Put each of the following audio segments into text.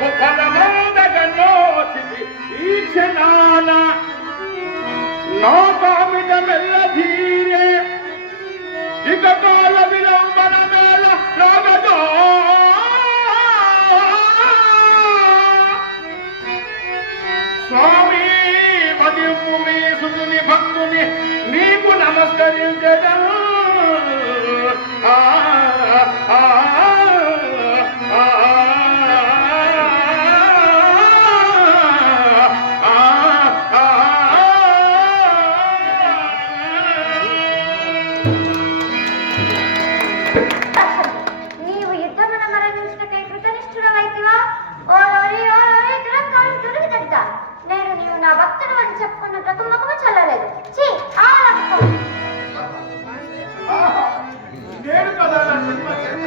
ಮುಖದ ಮುಂದಗ ನೋಚಿಸಿ ಈ ಕ್ಷಣಾನ ನೋಕಾಮಿದ ಮೆಲ್ಲ ಧೀರೆ ಇಗ ಕಾಲ ವಿಳಂಬನ ಮೇಲ ನೋಗದೋ స్వామి పది భక్తుని నీకు నమస్కరించడం నీవు యుద్ధమున మరణించినకై కృతనిష్ఠుడవైతివా ఓ లోరి ఓ లోరి నేను నీవు నా భక్తుడు అని చెప్పుకున్నటకు ముఖము చల్లలేదు. చీ ఆ రక్తం నేను కదా నా జన్మ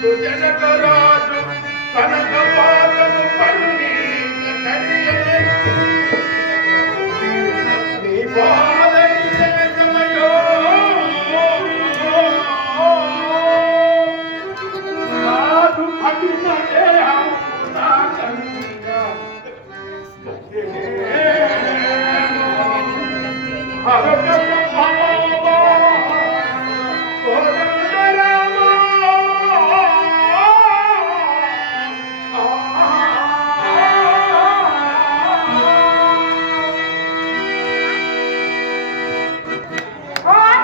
దేవిందు జనకరాజు కనక